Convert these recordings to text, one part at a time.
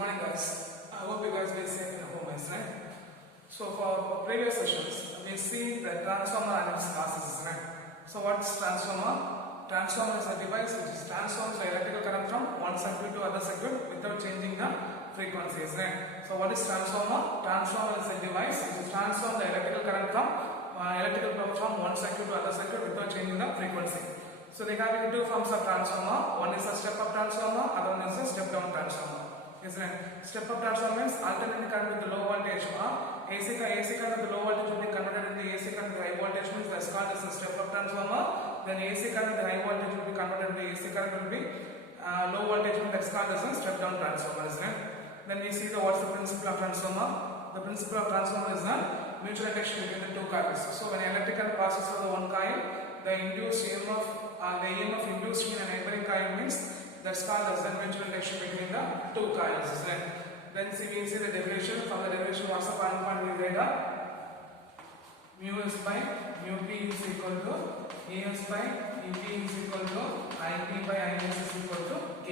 morning guys. I hope you guys will be safe in home, right? So for previous sessions, we see the transformer and its classes, right? So what's transformer? Transformer is a device which transforms the electrical current from one circuit to other circuit without changing the frequencies, right? So what is transformer? Transformer is a device which transforms the electrical current from one circuit to other circuit without changing the frequency. So they have two forms of transformer. One is a step-up transformer, other one is a step-down transformer. Isn't it? Step-up transformer means alternating current with the low voltage or AC current with the low voltage will be converted into AC current with high voltage means that's called as a step-up transformer. Then AC current with high voltage will be converted into AC current will be low voltage means that's called as a step-down transformer. Isn't it? Then we see what's the principle of transformer. The principle of transformer is the mutual induction between the two coils. So when electrical passes through the one coil, the induced EMF induced in a neighboring coil means that's called as the mutual induction between the two coils. Then we see the derivation. From the derivation, what's the point we read up? Mu S by mu P is equal to ES by EP is equal to IP by IS is equal to K.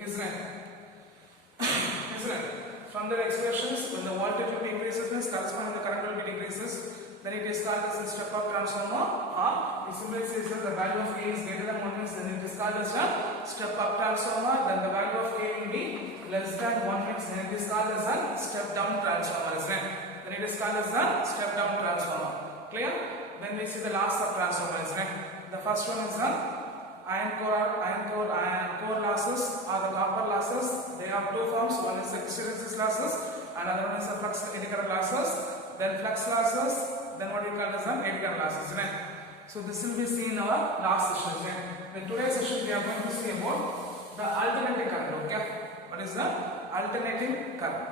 Isn't it? From the expressions, when the voltage will be increases, means corresponding the current will be decreases. Then it is called as a step-up transformer. Or it simply says that the value of A is greater than 1 means then it is called as a step-up transformer. Then the value of A will be less than 1 means then it is called as a step-down transformer. Then it is called as a step-down transformer. Clear? Then we see the loss of transformers. The first one is the iron core losses or the copper losses. They have two forms. One is the hysteresis losses and another one is the flux eddy current losses. Then flux losses. Then what we call as the eddy current losses. So this will be seen in our last session. In today's session we are going to see about the alternating current. Okay, what is the alternating current?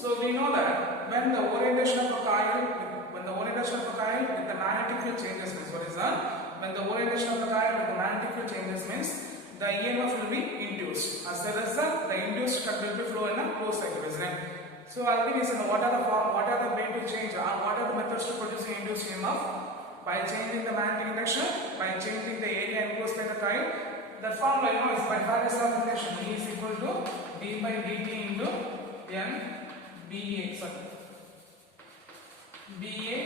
So we know that when the orientation of a coil with the magnetic field changes means what is that? When the orientation of the coil with the magnetic field changes means the EMF will be induced. As well as the induced current will be flow in a closed cycle, isn't it? So already we said what are the way to change or what are the methods to produce the induced EMF? By changing the magnetic induction, by changing the area enclosed by the coil. That formula you know is by Faraday's law of induction. E is equal to d by dt into N BA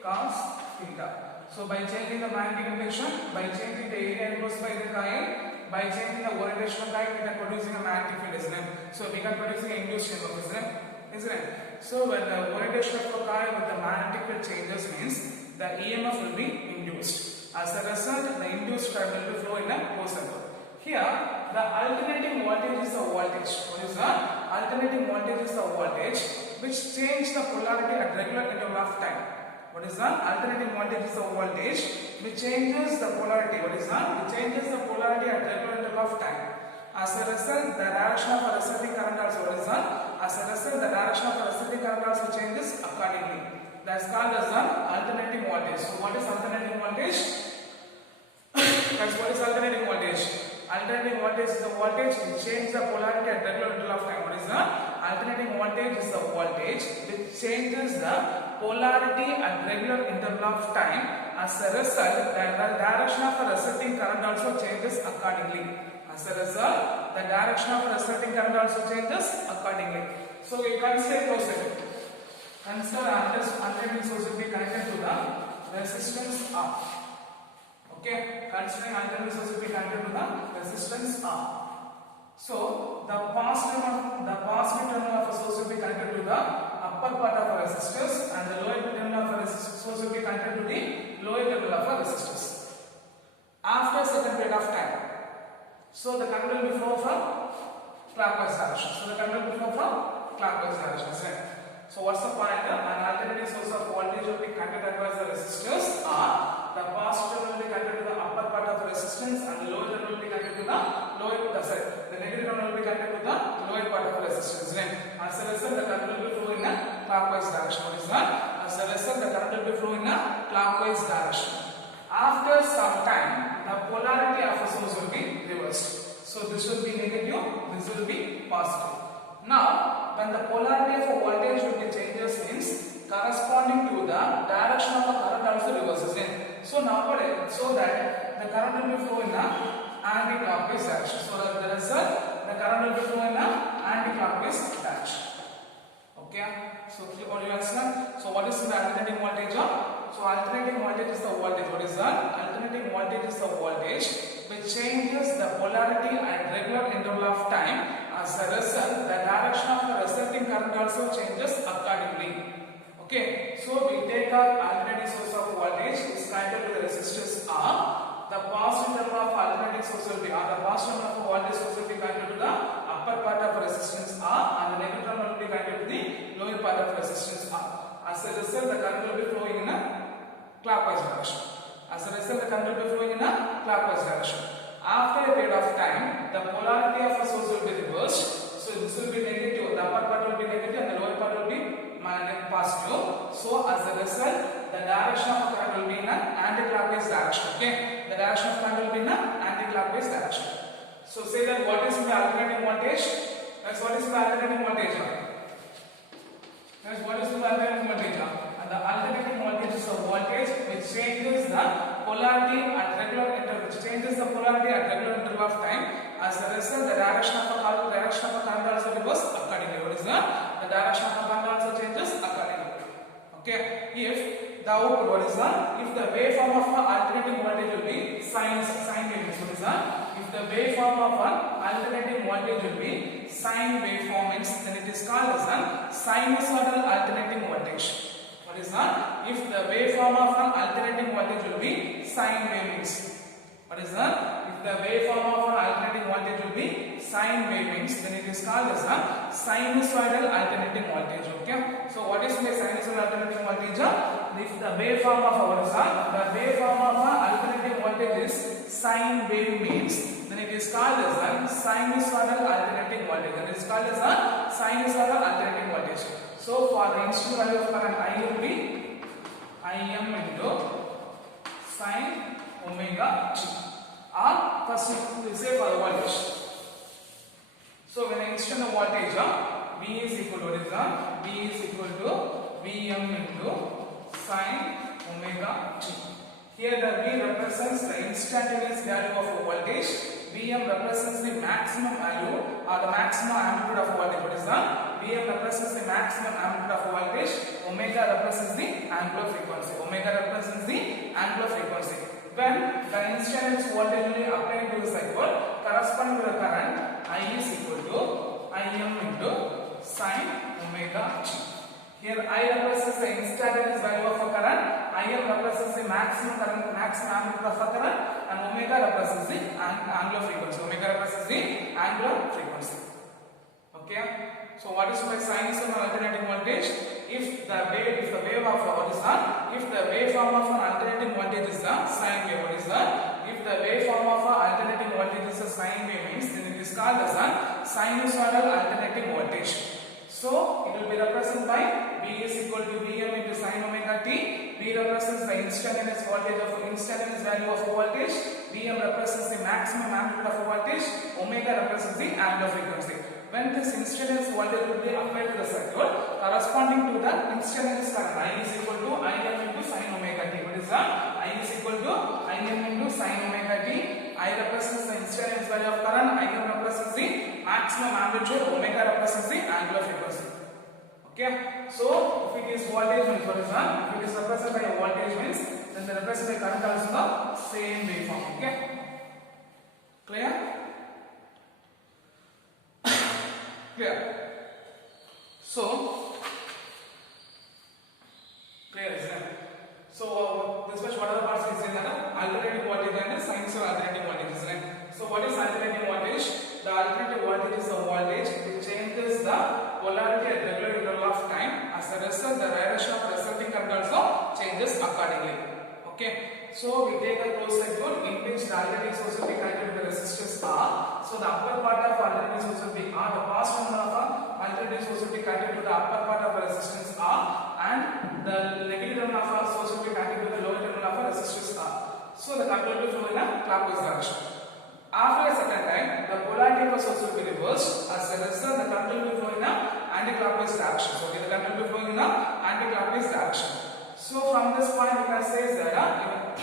cos theta. So by changing the magnetic induction, by changing the area enclosed by the coil, by changing the orientation of the coil, we can producing a magnetic field, isn't it? So we can producing an induced EMF, isn't it? So when the orientation of the coil with the magnetic field changes means the EMF will be induced. As a result, the induced current will be flow in a closed circle. Here, the alternating voltage is the voltage. What is the alternating voltage? Is the voltage which change the polarity at regular interval of time. What is the alternating voltage? Is the voltage which changes the polarity. What is that? It changes the polarity at regular interval of time. As a result, the direction of a resulting current also. What is that? As a result, the direction of a resulting current also changes accordingly. That's called as the alternating voltage. So what is alternating voltage? That's what is alternating voltage. Alternating voltage is the voltage which changes the polarity at regular interval of time. What is the alternating voltage? Is the voltage which changes the polarity at regular interval of time. As a result, the direction of a resulting current also changes accordingly. As a result, the direction of a resulting current also changes accordingly. So we consider process. Consider alternating source will be connected to the resistance R. Okay, considering alternating source will be connected to the resistance R. So the positive terminal of a source will be connected to the upper part of a resistors, and the lower terminal of a source will be connected to the lower terminal of a resistors. After a certain period of time, so the current will be flow from clockwise direction. So what's the point? An alternating source of voltage will be connected across the resistors, or the positive will be connected to the upper part of the resistance and the lower terminal will be connected to the the negative terminal will be connected to the lower part of the resistance. As a result, the current will be flowing in a clockwise direction. What is that? As a result, the current will be flowing in a clockwise direction. After some time, the polarity of a source will be reversed. So this will be negative, this will be positive. Now, when the polarity of a voltage will be changes means corresponding to the direction of the current also reverses in. So nowadays, so that the current will be flow in a anti-clockwise direction. So the result, the current will be flowing in a anti-clockwise direction. Okay, so what do you understand? So what is the alternating voltage? So alternating voltage is the voltage. What is that? Alternating voltage is the voltage which changes the polarity at regular interval of time. As a result, the direction of the resulting current also changes accordingly. Okay, so we take our alternating source of voltage is connected to the resistors R. The positive terminal of alternating source will be R. The positive terminal of the voltage source will be connected to the upper part of resistance R, and the negative terminal will be connected to the lower part of resistance R. As a result, the current will be flowing in a clockwise direction. As a result, the current will be flowing in a clockwise direction. After a period of time, the polarity of the source will be reversed. So this will be negative. The upper part will be negative and the lower part will be positive. So as a result, the direction of the current will be in an anti-clockwise direction. Okay, the direction of current will be in an anti-clockwise direction. So say that what is the alternating voltage? That's what is the alternating voltage? That's what is the alternating voltage? And the alternating voltage is a voltage which changes the polarity at regular interval. Which changes the polarity at regular interval of time. As a result, the direction of the current also reverses accordingly. What is that? The direction of the current also changes accordingly. Okay, if the output, what is that? If the waveform of an alternating voltage will be sine waves, what is that? If the waveform of an alternating voltage will be sine waveform, then it is called as a sinusoidal alternating voltage. What is that? If the waveform of an alternating voltage will be sine wave, what is that? If the waveform of an alternating voltage will be sine wave, then it is called as a sinusoidal alternating voltage. Okay. So what is the sinusoidal alternating voltage? If the waveform of the waveform of an alternating voltage is sine wave means, then it is called as a sinusoidal alternating voltage. That is called as a sinusoidal alternating voltage. So for the initial value of current I will be Im into sine omega t. Or first we say for the voltage. So when I extend the voltage, V is equal to what is that? V is equal to Vm into sine omega t. Here the V represents the instantaneous value of voltage. Vm represents the maximum value or the maximum amplitude of voltage. What is that? Vm represents the maximum amplitude of voltage. Omega represents the angular frequency. Omega represents the angular frequency. When the instantaneous voltage will be applied to the circuit, corresponding to the current, I is equal to Im into sine omega t. Here I represents the instantaneous value of a current, Im represents the maximum current, maximum amplitude of a current, and omega represents the angular frequency. Omega represents the angular frequency. Okay. So what is my sinusoidal alternating voltage? If the wave of what is that? If the waveform of an alternating voltage is the sine wave, what is that? If the waveform of an alternating voltage is a sine wave means, then it is called as a sinusoidal alternating voltage. So it will be represented by V is equal to Vm into sine omega t. V represents the instantaneous voltage of instantaneous value of voltage. Vm represents the maximum amplitude of voltage. Omega represents the angular frequency. When this instantaneous voltage will be applied to the circuit, corresponding to the instantaneous current, I is equal to Im into sine omega t. What is that? I is equal to Im into sine omega t. I represents the instantaneous value of current. Im represents the maximum amplitude. Omega represents the angular frequency. Okay. So if it is voltage means what is that? If it is represented by a voltage means, then the represented current also the same waveform. Okay. Clear? Clear. So, clear is it? So, this much what are the parts we say that alternating voltage and sinusoidal alternating voltage, isn't it? So, what is alternating voltage? The alternating voltage is a voltage which changes the polarity at regular interval of time. As a result, the direction of resulting current also changes accordingly. Okay. So we take a closed circuit in which the alternating source will be connected to the resistors R. So the upper part of alternating source will be R. The positive terminal of alternating source will be connected to the upper part of the resistance R, and the negative terminal of our source will be connected to the lower terminal of our resistors R. So the current will flow in a clockwise direction. After a certain time, the polarity of the source will be reversed. As a result, the current will be flowing in a anti-clockwise direction. So the current will be flowing in a anti-clockwise direction. So from this point, we can say that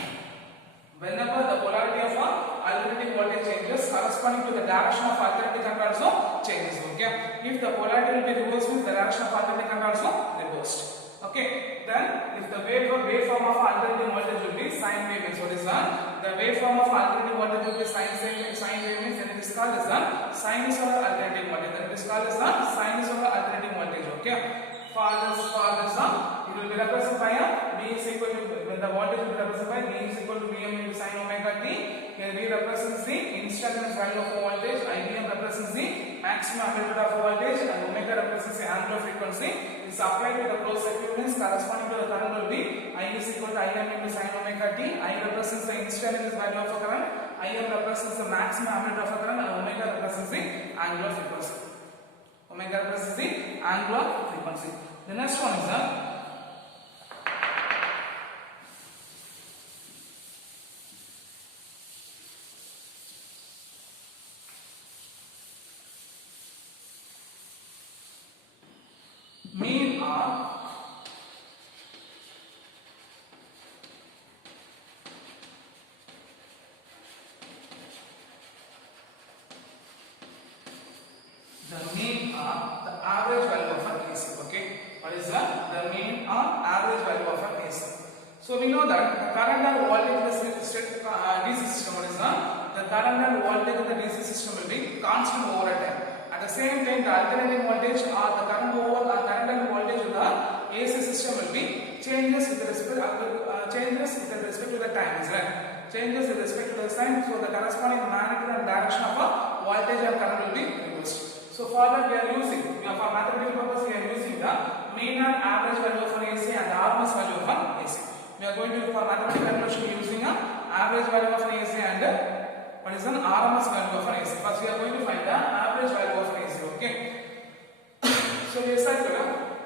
whenever the polarity of a alternating voltage changes, corresponding to the direction of alternating current also changes. Okay, if the polarity will be reversed, means the direction of alternating current also reversed. Okay, then if the waveform of alternating voltage will be sine wave means what is that? The waveform of alternating voltage will be sine wave means then it is called as the sinusoidal alternating voltage. Then it is called as the sinusoidal alternating voltage. Okay, for this it will be represented by a V is equal to, when the voltage will be represented by V is equal to Vm into sin omega t. Here V represents the instantaneous value of voltage, Ibm represents the maximum amplitude of voltage, and omega represents the angular frequency. This applied to the closed circuit means corresponding to the current will be I is equal to Im into sin omega t. I represents the instantaneous value of a current, Im represents the maximum amplitude of a current, and omega represents the angular frequency. Omega represents the angular frequency. The next one is the mean R the mean R, the average value of an AC. Okay, what is the mean R, average value of an AC? So we know that the current and voltage in the DC system, what is the current and voltage in the DC system will be constant over a time. At the same time, the alternating voltage or the current and voltage of the AC system will be changes with respect to the time, is right? Changes with respect to the time, so the corresponding magnitude and direction of a voltage and current will be reversed. So for that we are using, for mathematical purpose we are using the mean and average value of an AC and the RMS value of an AC. We are going to, for mathematical calculation, using an average value of an AC and what is an RMS value of an AC. First we are going to find the average value of an AC. Okay. So we said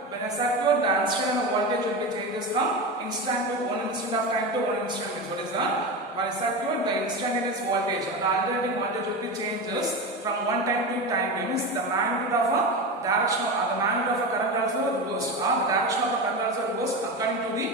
when a circuit, the instantaneous voltage will be changes from instant to 1 instant of time to 1 instant. What is that? For a circuit, the instantaneous voltage, the alternating voltage will be changes from one time to time. Means the magnitude of a direction, the magnitude of a current also reversed, or the direction of a current also reversed according to the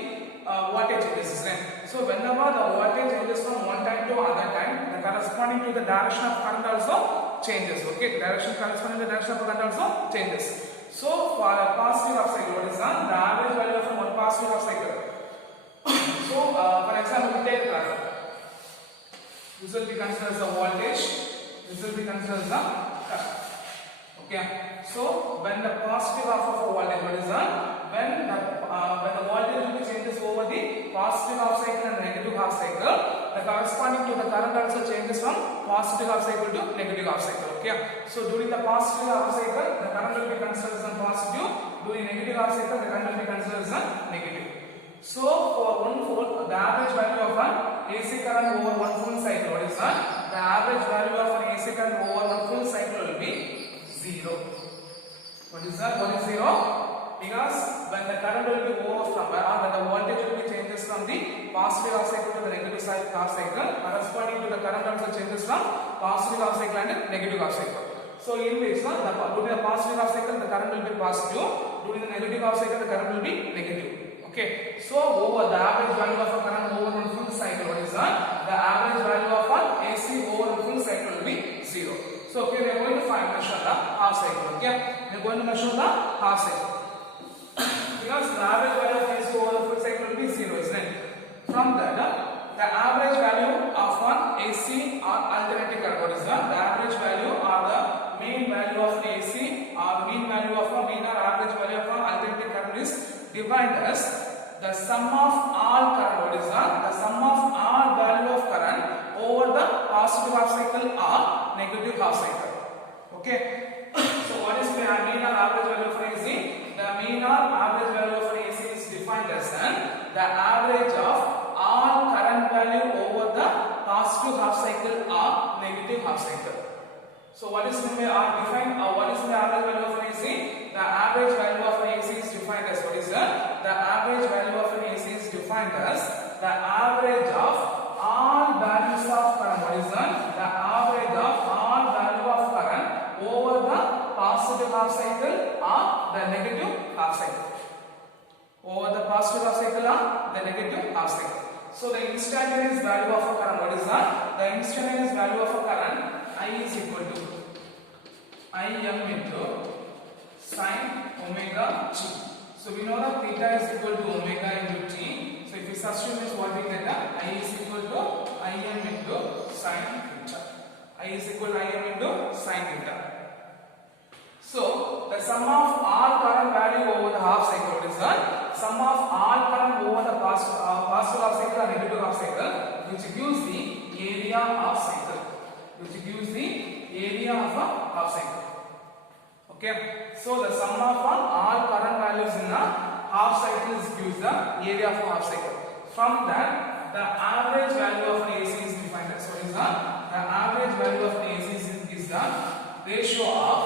voltage changes. So whenever the voltage changes from one time to other time, the corresponding to the direction of current also changes. Okay, the direction corresponding to the direction of current also changes. So for a positive half cycle, what is the average value of one positive half cycle? So for example, we take traffic. This will be considered as the voltage. This will be considered as the current. Okay. So when the positive half of a voltage, what is that? When the voltage will be changes over the positive half cycle and negative half cycle, the corresponding to the current also changes from positive half cycle to negative half cycle. Okay. So during the positive half cycle, the current will be considered as a positive. During negative half cycle, the current will be considered as a negative. So for one full, the average value of an AC current over one full cycle, what is that? The average value of an AC current over one full cycle will be 0. What is that? What is 0? Because when the current will be over from when the voltage will be changes from the positive half cycle to the negative half cycle, corresponding to the current also changes from positive half cycle and negative half cycle. So in which during the positive half cycle the current will be positive, during the negative half cycle the current will be negative. Okay, so over the average value of a current over one full cycle, what is that? The average value of an AC over one full cycle will be 0. So okay, we are going to measure the half cycle. Okay, we are going to measure the half cycle. Because the average value of AC over the full cycle will be 0, isn't it? From that, the average value of an AC or alternating current, what is that? The average value or the mean value of an AC or mean value of a mean or average value of an alternating current is defined as the sum of all current. What is that? The sum of all value of current over the positive half cycle or negative half cycle. Okay. So what is the mean or average value of an AC? The mean or average value of an AC is defined as the average of all current value over the positive half cycle or negative half cycle. So what is the defined? What is the average value of an AC? The average value of an AC is defined as what is the average value of an AC is defined as the average of all values of current. What is that? The average of all value of current over the positive half cycle or the negative half cycle. Over the positive half cycle or the negative half cycle. So the instantaneous value of a current, what is that? The instantaneous value of a current I is equal to Im into sin omega t. So we know that theta is equal to omega into t. So if we substitute this, what we get? I is equal to Im into sin theta. I is equal to Im into sin theta. So the sum of all current value over the half cycle is the sum of all current over the positive half cycle and negative half cycle, which gives the area of cycle. Which gives the area of a half cycle. Okay. So the sum of all current values in a half cycle gives the area of a half cycle. From that, the average value of an AC is defined. So is the average value of an AC is the ratio of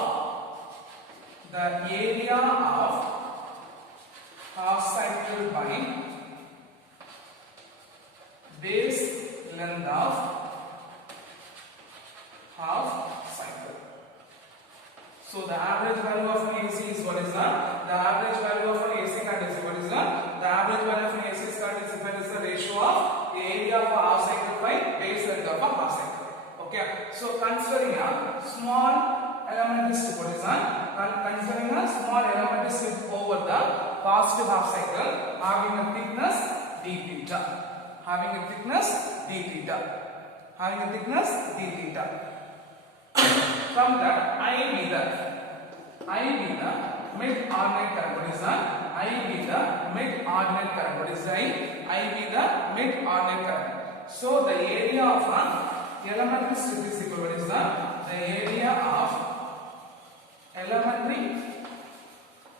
the area of half cycle by base length of half cycle. So the average value of an AC is what is the average value of an AC current is what is the average value of an AC current is the ratio of area of a half cycle by base length of a half cycle. Okay. So considering a small elementary strip, what is that? Considering a small elementary strip over the positive half cycle having a thickness d theta. Having a thickness d theta. Having a thickness d theta. From that, I be the mid-ordinate current. What is that? I be the mid-ordinate current. What is that? I be the mid-ordinate current. So the area of an elementary strip is equal. What is that? The area of elementary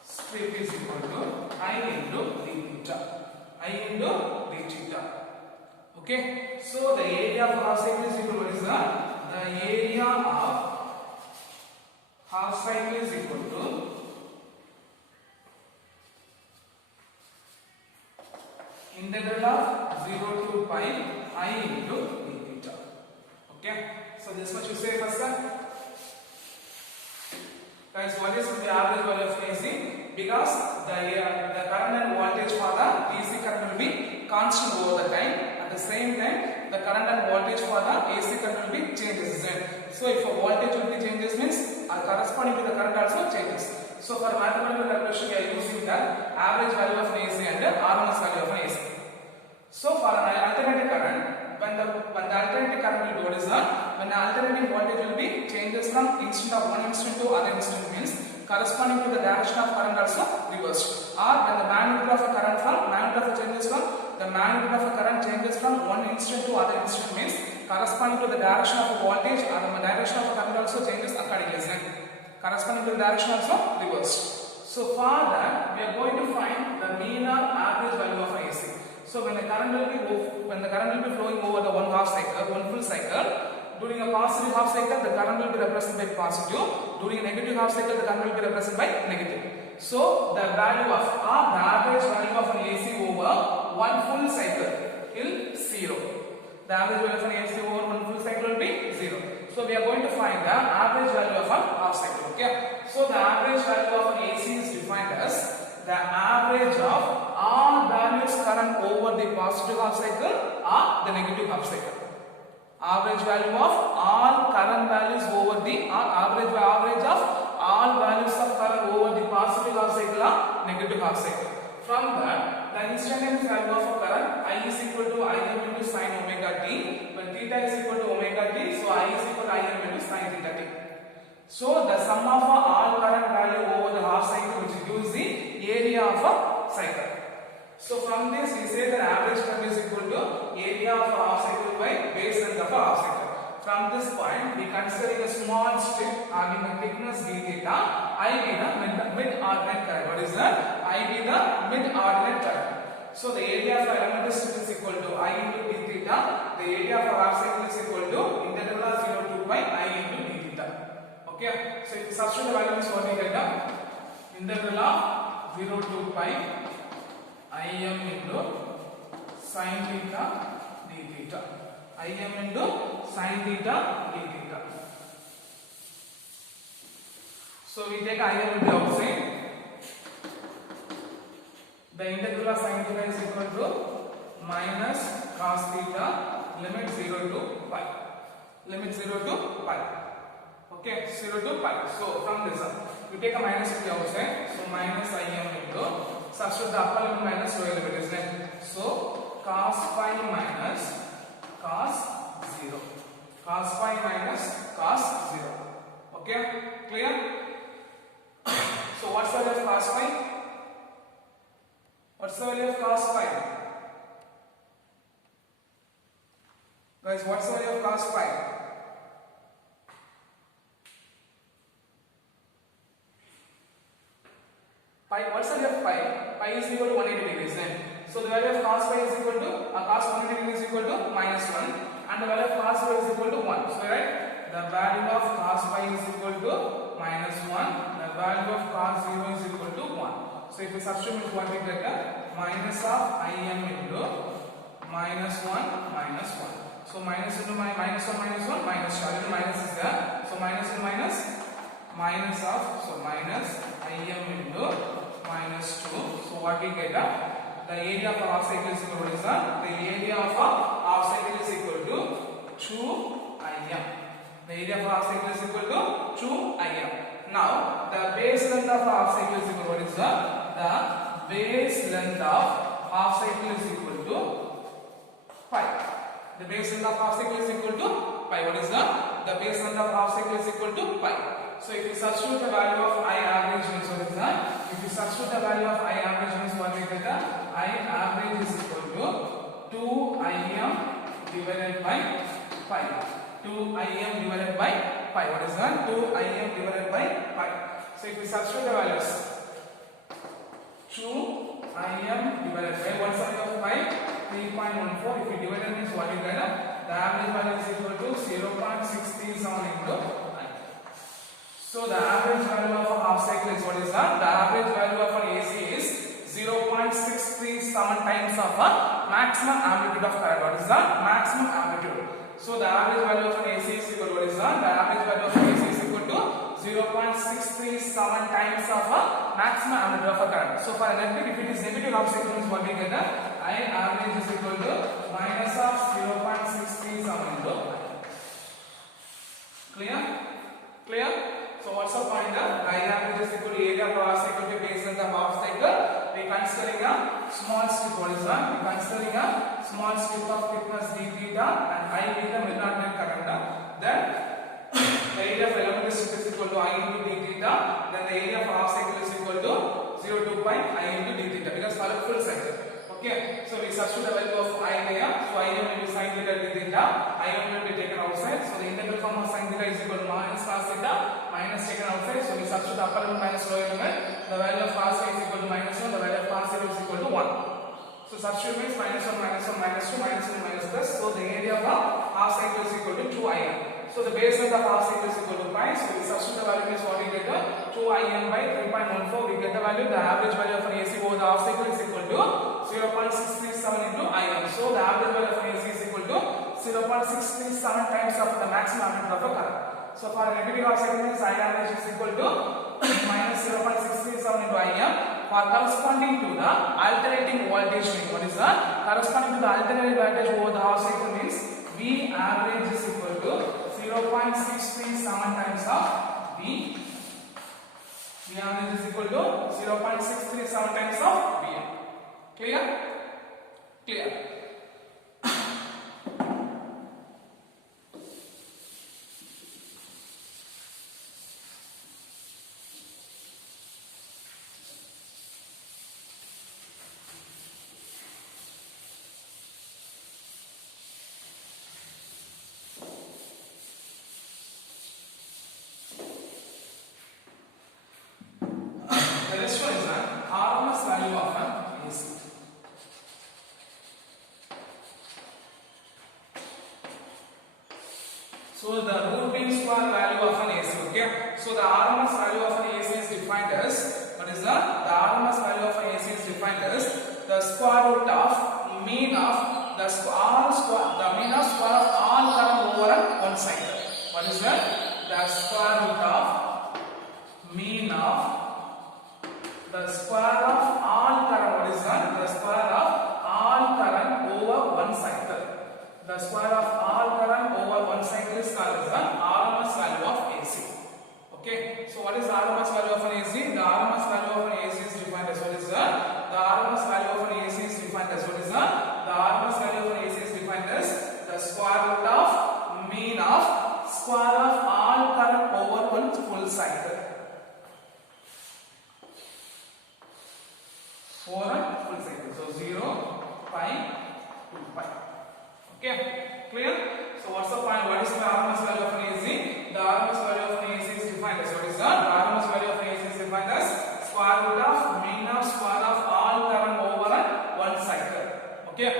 strip is equal to I into d theta. I into d theta. Okay. So the area of half cycle is equal to what is that? The area of half cycle is equal to integral of 0 to pi I into d theta. Okay. So this much you say first time. Guys, what is the average value of AC? Because the current and voltage for the DC current will be constant over the time. At the same time, the current and voltage for the AC current will be changes. So if a voltage will be changes means corresponding to the current also changes. So for mathematical calculation, we are using the average value of an AC and the RMS value of an AC. So for an alternating current, when the alternating current will be what is that? When the alternating voltage will be changes from instant of one instant to other instant means corresponding to the direction of current also reversed. Or when the magnitude of a current changes from the magnitude of a current changes from one instant to other instant means corresponding to the direction of a voltage or the direction of a current also changes accordingly. Corresponding to the direction also reversed. So for that we are going to find the mean or average value of AC. So when the current will be flowing over the one full cycle, during a positive half cycle the current will be represented by positive. During a negative half cycle the current will be represented by negative. So the value of the average value of an AC over one full cycle is 0. The average value of an AC over one full cycle will be 0. So we are going to find the average value of a half cycle. Okay. So the average value of an AC is defined as the average of all values current over the positive half cycle or the negative half cycle. Average value of all current values over the average of all values of current over the positive half cycle or negative half cycle. From that, the instantaneous value of a current I is equal to Im into sin omega t. When theta is equal to omega t, so I is equal to Im into sin theta t. So the sum of all current value over the half cycle, which gives the area of a cycle. So from this we say that average current is equal to area of a half cycle by base length of a half cycle. From this point, we considering a small strip having a thickness d theta, I be the mid-ordinate current. What is that? I be the mid-ordinate current. So the area of a elementary strip is equal to I into d theta. The area of a half cycle is equal to integral of 0 to pi I into d theta. Okay. So if you substitute the values, what we get? Integral of 0 to pi Im into sin theta d theta. Im into sin theta d theta. So we take Im into outside. The integral of sin theta is equal to minus cos theta limit 0 to pi. Limit 0 to pi. Okay, 0 to pi. So from this you take a minus to the outside. So minus Im into substitute the upper limit minus lower limit, isn't it? So cos pi minus cos 0. Cos pi minus cos 0. Okay, clear? So what's the value of cos pi? What's the value of cos pi? Guys, what's the value of cos pi? Pi, what's the value of pi? Pi is equal to 180 degrees then. So the value of cos pi is equal to cos 180 degrees is equal to minus 1 and the value of cos 0 is equal to 1. So right, the value of cos pi is equal to minus 1. The value of cos 0 is equal to 1. So if we substitute what we get, minus of Im into minus 1 minus 1. So minus into minus 1 minus 1 minus already minus is there. So minus into minus minus of so minus Im into minus 2. So what we get, the area of a half cycle is equal to the area of a half cycle is equal to 2Im. The area of a half cycle is equal to 2Im. Now the base length of a half cycle is equal to what is the base length of half cycle is equal to pi. The base length of half cycle is equal to pi. What is the base length of half cycle is equal to pi. So if you substitute the value of I average means what is that? If you substitute the value of I average means what we get, I average is equal to 2Im divided by pi. 2Im divided by pi. What is that? 2Im divided by pi. So if we substitute the values, 2Im divided by what's the value of pi? 3.14. If we divide it means what you get, the average value is equal to 0.637 into I. So the average value of a half cycle is what is that? The average value of an AC is 0.637 times of a maximum amplitude of current. What is that? Maximum amplitude. So the average value of an AC is equal to what is that? The average value of an AC is equal to 0.637 times of a maximum amplitude of a current. So for a negative, if it is negative half cycle means what we get, I average is equal to minus of 0.637 into I. Clear? Clear? So what's the point? I average is equal to area of half cycle to base length of half cycle. We are considering a small strip. What is that? We are considering a small strip of thickness d theta and I be the midnight current. Then the area of element strip is equal to I into d theta. Then the area of half cycle is equal to 0 to pi I into d theta because for a full cycle. Okay, so we substitute the value of I there. So I will be sin theta d theta. I will be taken outside. So the integral form of sin theta is equal to minus cos theta minus taken outside. So we substitute upper limit minus lower limit. The value of cos A is equal to minus 1. The value of cos 0 is equal to 1. So substitute means minus 1 minus 1 minus 2 minus 1 minus plus. So the area of a half cycle is equal to 2Im. So the base length of half cycle is equal to pi. So we substitute the value means what we get, 2Im by 3.14. We get the value. The average value of an AC over the half cycle is equal to 0.637 into Im. So the average value of an AC is equal to 0.637 times of the maximum amplitude of a current. So for a negative half cycle means I average is equal to minus 0.637 into Im. For corresponding to the alternating voltage wing, what is that? Corresponding to the alternating voltage over the half cycle means V average is equal to 0.637 times of V. V average is equal to 0.637 times of V. Clear? Clear. The next one is an RMS value of an AC. So the root mean square value of an AC. Okay. So the RMS value of an AC is defined as what is the RMS value of an AC is defined as the square root of mean of the mean of square of all current over one cycle. What is that? The square root of mean of the square of all current. What is that? The square of all current over one cycle. The square of all current over one cycle is called as the RMS value of AC. So what is the RMS value of an AC? The RMS value of an AC is defined as what is the RMS value of an AC is defined as what is the RMS value of an AC is defined as the square root of mean of square of all current over one full cycle. For a full cycle. So 0, pi, 2 pi. Okay, clear? So what's the point? What is the RMS value of an AC? The RMS value of an AC is defined as what is the RMS value of an AC is defined as square root of mean of square of all current over one cycle. Okay.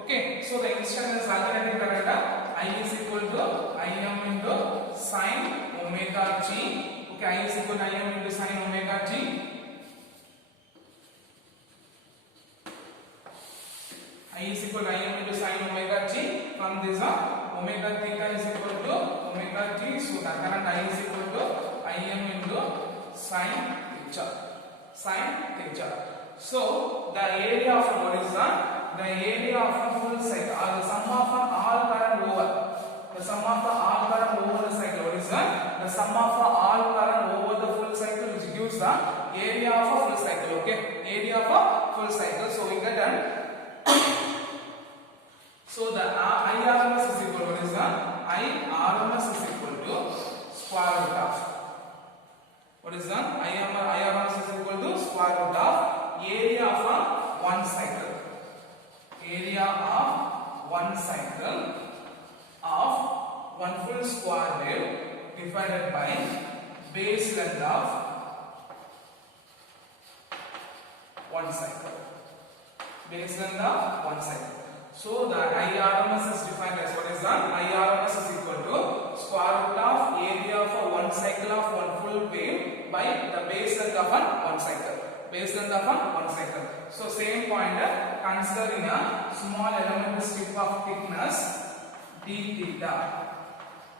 Okay. So the instant is alternating current. I is equal to Im into sin omega t. Okay. I is equal to Im into sin omega t. I is equal to Im into sin omega t. From this omega theta is equal to omega t. So the current I is equal to Im into sin theta. Sin theta. So the area of what is the area of a full cycle or the sum of all current over. The sum of all current over the cycle. What is the sum of all current over the full cycle, which gives the area of a full cycle. Okay, area of a full cycle. So we get an so the IRMS is equal to what is the IRMS is equal to square root of what is the IRMS is equal to square root of area of one cycle. Area of one cycle of one full square wave divided by base length of one cycle. Base length of one cycle. So the IRMS is defined as what is the IRMS is equal to square root of area for one cycle of one full wave by the base length of one cycle. Base length of one cycle. So same point, considering a small element strip of thickness d theta.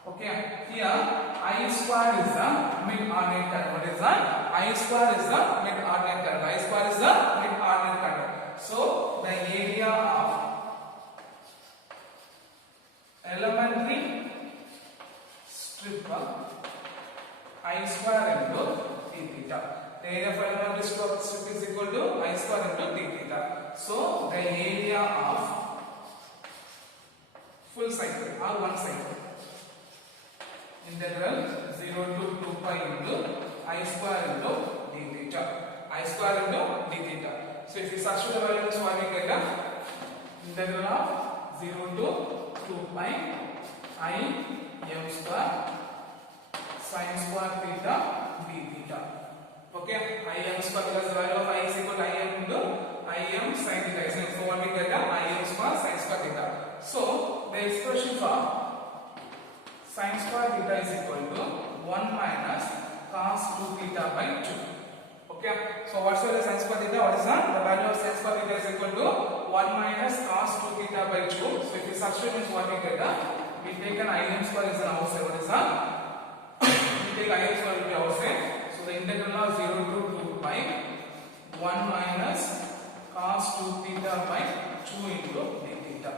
Okay, here I square is the mid ordinate current. What is that? I square is the mid ordinate current. I square is the mid ordinate current. So the area of elementary strip of I square into d theta. The area of elementary strip is equal to I square into d theta. So the area of full cycle or one cycle integral 0 to 2 pi into I square into d theta. I square into d theta. So if you substitute the values, what we get? Integral of 0 to 2 pi I m square sin square theta d theta. Okay, I m square because the value of I is equal to I m into I m sin theta. So what we get? I m square sin square theta. So the expression for sin square theta is equal to 1 minus cos 2 theta by 2. Okay, so what's the sin square theta? What is that? The value of sin square theta is equal to 1 minus cos 2 theta by 2. So if you substitute means what we get? We take an Im square is an outside. What is that? We take Im square will be outside. So the integral of 0 to 2 pi 1 minus cos 2 theta by 2 into d theta.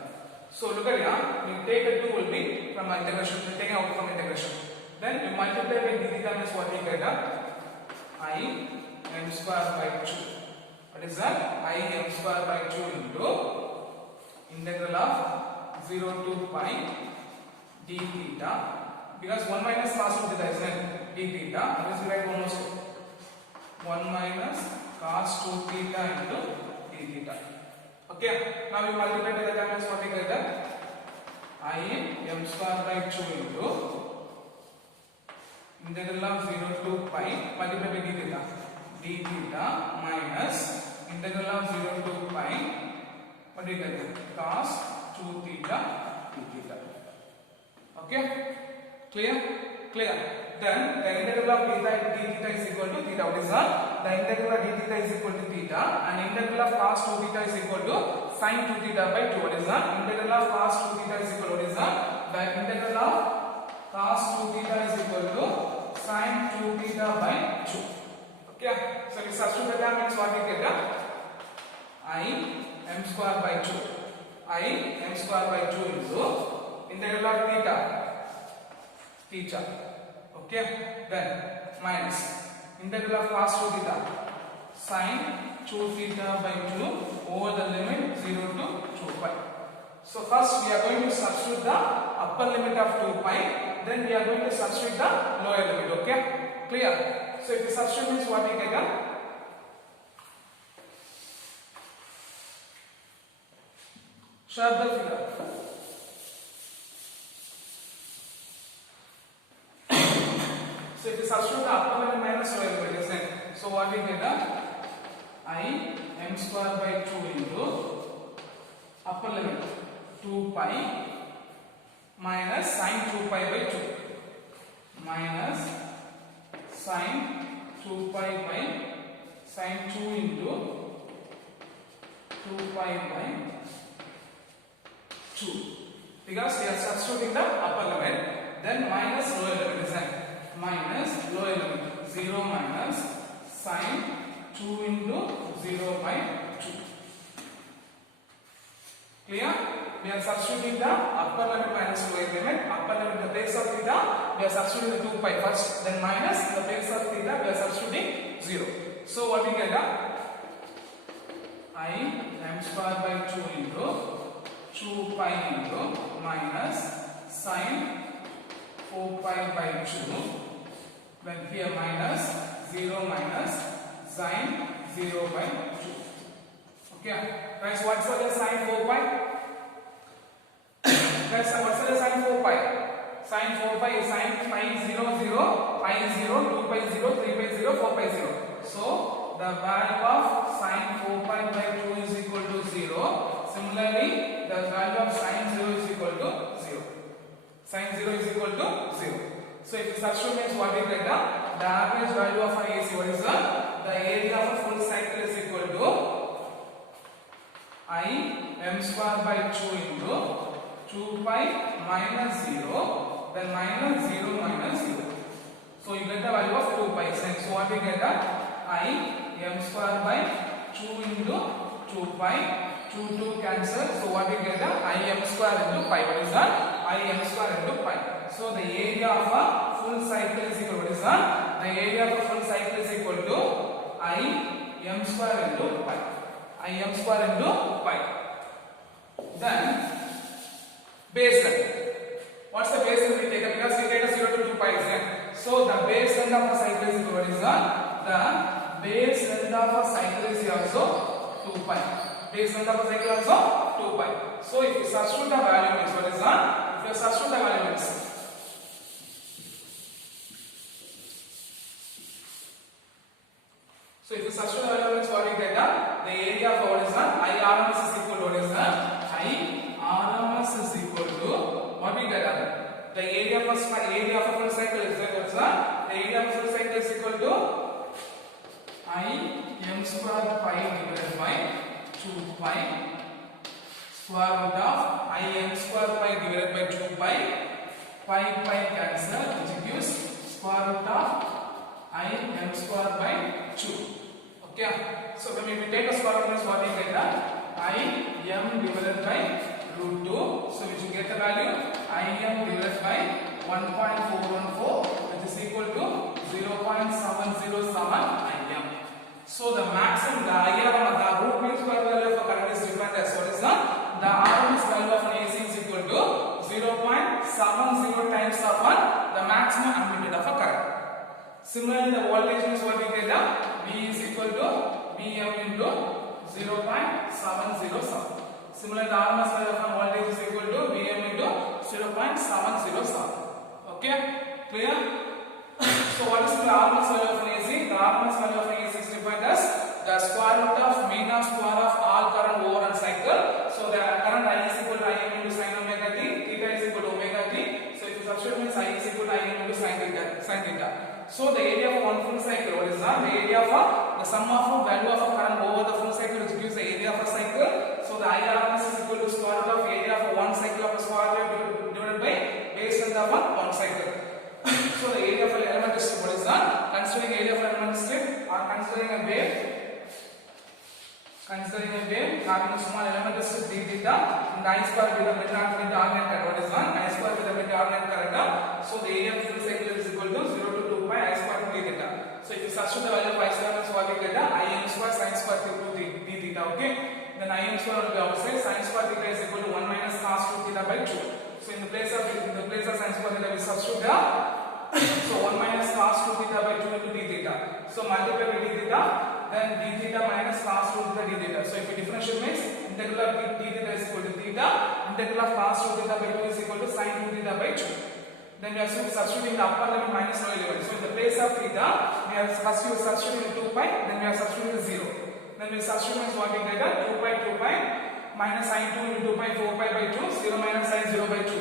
So look at here. We take the 2 will be from integration. We take out from integration. Then we multiply by d theta means what we get? I m square by 2. What is that? I m square by 2 into integral of 0 to pi d theta, because 1 minus cos 2 theta is d theta. That is write almost 1 minus cos 2 theta into d theta. Okay, now we multiply by the terms, what we get? I m square by 2 into integral of 0 to pi multiply by d theta. D theta minus integral of 0 to pi, what do you get? Cos 2 theta d theta. Okay, clear? Clear. Then the integral of d theta is equal to theta. What is that? The integral of d theta is equal to theta, and integral of cos 2 theta is equal to sin 2 theta by 2. What is that? Integral of cos 2 theta is equal to what is that? The integral of cos 2 theta is equal to sin 2 theta by 2. Okay, so we substitute that means what we get? I m square by 2. I m square by 2 into integral of theta. Okay, then minus integral of cos 2 theta sin 2 theta by 2 over the limit 0 to 2 pi. So first we are going to substitute the upper limit of 2 pi, then we are going to substitute the lower limit. Okay, clear? So if you substitute means what we get? Show the figure. So if you substitute the upper limit minus lower limit, isn't? So what we get? I m square by 2 into upper limit 2 pi minus sin 2 pi by 2 minus sin 2 pi by sin 2 into 2 pi by 2, because we are substituting the upper limit, then minus lower limit, isn't? Minus lower limit 0 minus sin 2 into 0 by 2. Clear? We are substituting the upper limit minus lower limit. Upper limit in the place of theta, we are substituting the 2 pi first, then minus in the place of theta, we are substituting 0. So what we get? I m square by 2 into 2 pi into minus sin 4 pi by 2, then here minus 0 minus sin 0 by 2. Okay, guys, what's the sin 4 pi? Guys, what's the sin 4 pi? Sin 4 pi is sin pi 0 0, pi 0, 2 pi 0, 3 pi 0, 4 pi 0. So the value of sin 4 pi by 2 is equal to 0. Similarly, the value of sin 0 is equal to 0. Sin 0 is equal to 0. So if you substitute means what we get? The average value of an AC, what is the area of a full cycle is equal to I m square by 2 into 2 pi minus 0, then minus 0 minus 0. So you get the value of 2 pi. So what we get? I m square by 2 into 2 pi, 2 cancel. So what we get? I m square into pi. What is that? I m square into pi. So the area of a full cycle is equal to, what is that? The area of a full cycle is equal to I m square into pi. I m square into pi. Then base length. What's the base length we take? Because we take a 0 to 2 pi, isn't? So the base length of a cycle is equal to, what is that? The base length of a cycle is also 2 pi. Base length of a cycle also 2 pi. So if you substitute the value means, what is that? If you substitute the value means, so if you substitute the value means what you get? The area of what is that? I RMS is equal to, what is that? I RMS is equal to what we get? The area of a full cycle is equal to, the area of a full cycle is equal to I m square pi divided by 2 pi square root of I m square pi divided by 2 pi, pi cancel, which gives square root of I m square by 2. Okay, so when we take a square root, what we get? I m divided by root 2. So which you get the value I m divided by 1.414, which is equal to 0.707 I m. So the maximum, the root mean square value of a current is defined as what is the RMS value of an AC is equal to 0.70 times of the maximum amplitude of a current. Similarly, the voltage means what we get? V is equal to Vm into 0.707. Similarly, the RMS value of a voltage is equal to Vm into 0.707. Okay, clear? So what is the RMS value of an AC? The RMS value of an AC is defined as the square root of mean of square of all current over a cycle. So the current I is equal to Im into sin omega t, theta is equal to omega t. So if you substitute means I is equal to Im into sin theta. So the area of one full cycle, what is that? The area of the sum of value of a current over the full cycle, which gives the area of a cycle. So the IRMS is equal to square root of area of one cycle of a square wave divided by base length of one cycle. So the area of an element strip, what is that? Considering area of an element strip or considering a wave having a small element strip d theta and I square with the mid-ordinate current, what is that? I square with the mid-ordinate current. So the area of the full cycle is equal to 0 to 2 pi I square d theta. So if you substitute the value of I square means what we get Im square sin square d theta. Okay. Then Im square will be outside. Sin square theta is equal to 1 minus cos 2 theta by 2. So in the place of sin square theta we substitute the so 1 minus cos 2 theta by 2 into d theta. So multiply by d theta, then d theta minus cos 2 theta d theta. So if you differentiate means integral of d theta is equal to theta, integral of cos 2 theta by 2 is equal to sin 2 theta by 2. Then we are substituting the upper limit minus lower limit. So in the place of theta, we are substituting 2 pi, then we are substituting 0. Then we substitute is what we get 2 pi minus sin 2 into 2 pi 4 pi by 2, 0 minus sin 0 by 2.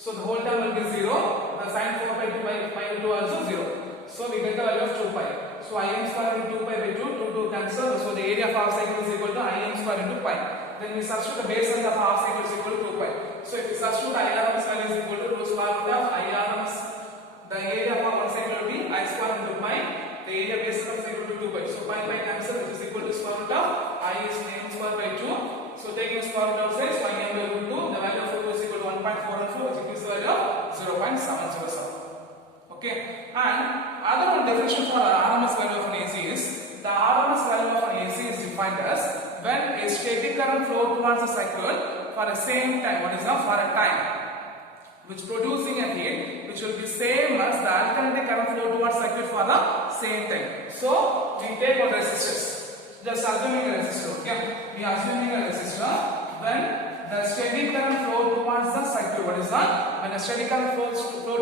So the whole term will be 0. The sin 4 by 2 by 2 also 0. So we get the value of 2 pi. So Im square into 2 pi by 2 cancel. So the area of half cycle is equal to Im square into pi. Then we substitute the base of the half cycle is equal to 2 pi. So if we substitute IRMS value is equal to root square root of IRMS, the area of one cycle will be I square into pi. The area base of is equal to 2 pi. So pi cancel, which is equal to square root of I is n square by 2. So taking square root outside, so I am equal to the value of 4 is equal to 1.44, which gives the value of 0.707. Okay. And other one definition for RMS value of an AC is the RMS value of an AC is defined as when a steady current flow towards a circuit for the same time, what is now for a time, which producing a heat which will be same as the alternating current flow towards circuit for the same time. So we take our resistors, just assuming a resistor. Okay, we are assuming a resistor when the steady current flow towards the circuit. What is that? When a steady current flow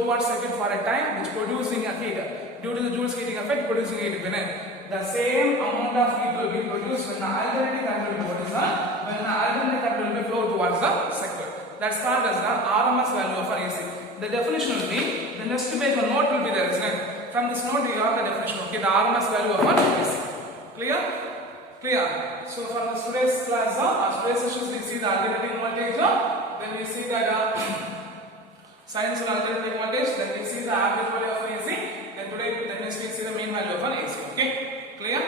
towards circuit for a time, which producing a heat due to the Joule's heating effect, producing heat. When the same amount of heat will be produced when the alternating current will be what is that? When the alternating current will be flow towards the circuit. That's called as the RMS value of an AC. The definition will be the next page one note will be there. From this note we have the definition. Okay, the RMS value of an AC. Clear? Clear. So from today's class, today's sessions we see the alternating voltage, then we see that science and alternating voltage, then we see the average value of an AC, then next we see the mean value of an AC. Okay, clear?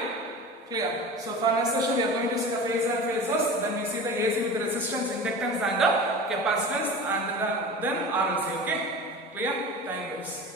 Clear. So for next session we are going to see the phase and phases, then we see the AC with the resistance, inductance and the capacitance, and then RLC. Okay, clear? Thank you guys.